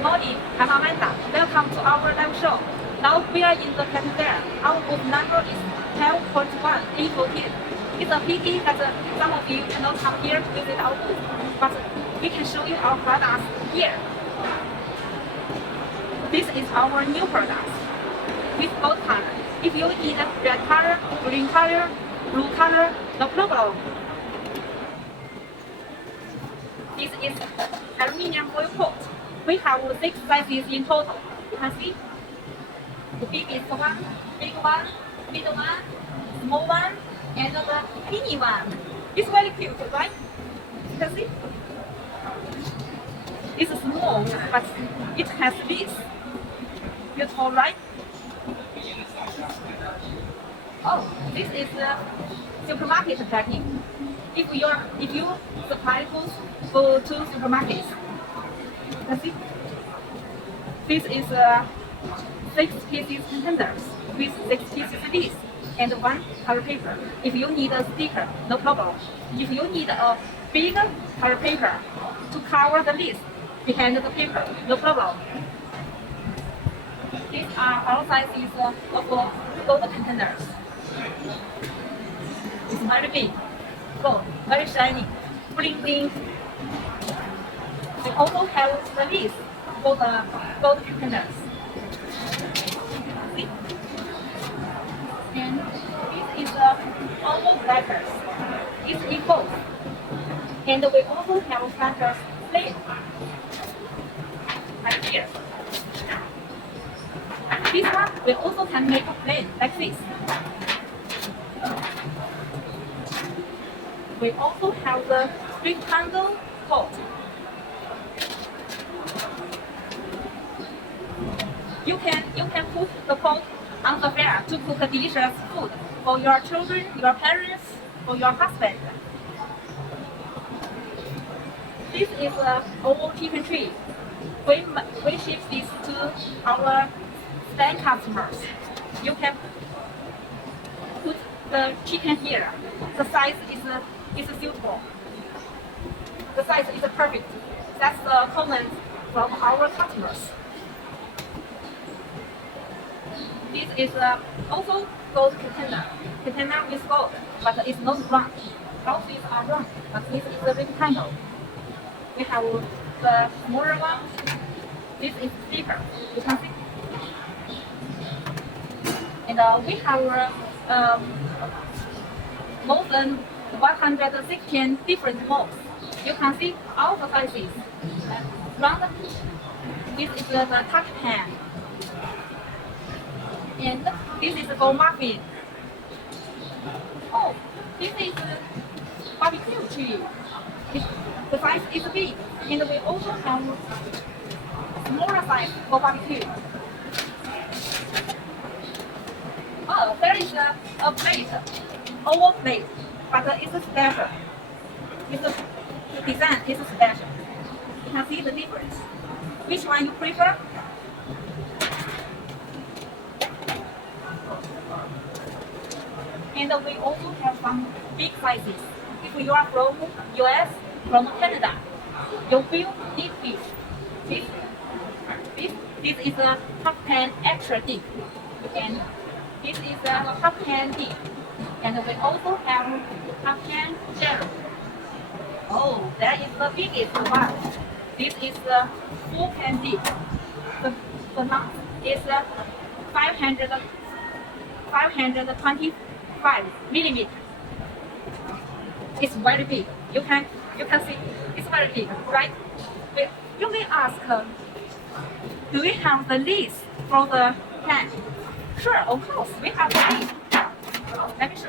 Good morning, I'm Amanda. Welcome to our live show. Now we are in the catering. Our booth number is 12.1A14. It's a pity that some of you cannot come here to visit our booth, but we can show you our products here. This is our new product with both colors. If you need red color, green color, blue color, no problem. This is aluminium foil pot. We have 6 sizes in total. You can see the biggest one, big one, middle one, small one, and the mini one. It's very cute, right? You can see? It's small, but it has this. Beautiful, right? Oh, this is the supermarket packing. If you supply goods to supermarkets, you can see this is 6 pieces containers with 6 pieces list and 1 color paper. If you need a sticker, no problem. If you need a big color paper to cover the list behind the paper, no problem. These are all sizes of gold containers. It's very big, gold, very shiny, bling bling. We also have the list for the gold containers. See? And this is almost letters. It's in both. And we also have letters plain, like here. This one we also can make a plain like this. We also have the rectangle pot. You can put the pot on the fire to cook delicious food for your children, your parents, or your husband. This is our chicken tree. We ship this to our stand customers. You can put the chicken here. The size is suitable. The size is perfect. That's the comment from our customers. This is also gold container with gold, but it's not round. All these are round, but this is a rectangle. We have the smaller one. This is bigger. You can see. And we have more than 116 different molds. You can see all the sizes. Round. This is the touch pan. And this is for muffin. Oh, this is barbecue tree. The size is big, and we also have smaller size for barbecue. Oh, there is a plate, oval plate, but it's special. The design is special. You can see the difference. Which one you prefer? And we also have some big sizes. If you are from US, from Canada, you will need this. This is a top pan extra deep. And this is a top pan deep. And we also have top pan zero. Oh, that is the biggest one. This is the full pan deep. The length is 525 millimeters. It's very big. You can see it's very big, right? You may ask, do we have the list for the pan? Sure, of course, we have the list. Let me show you.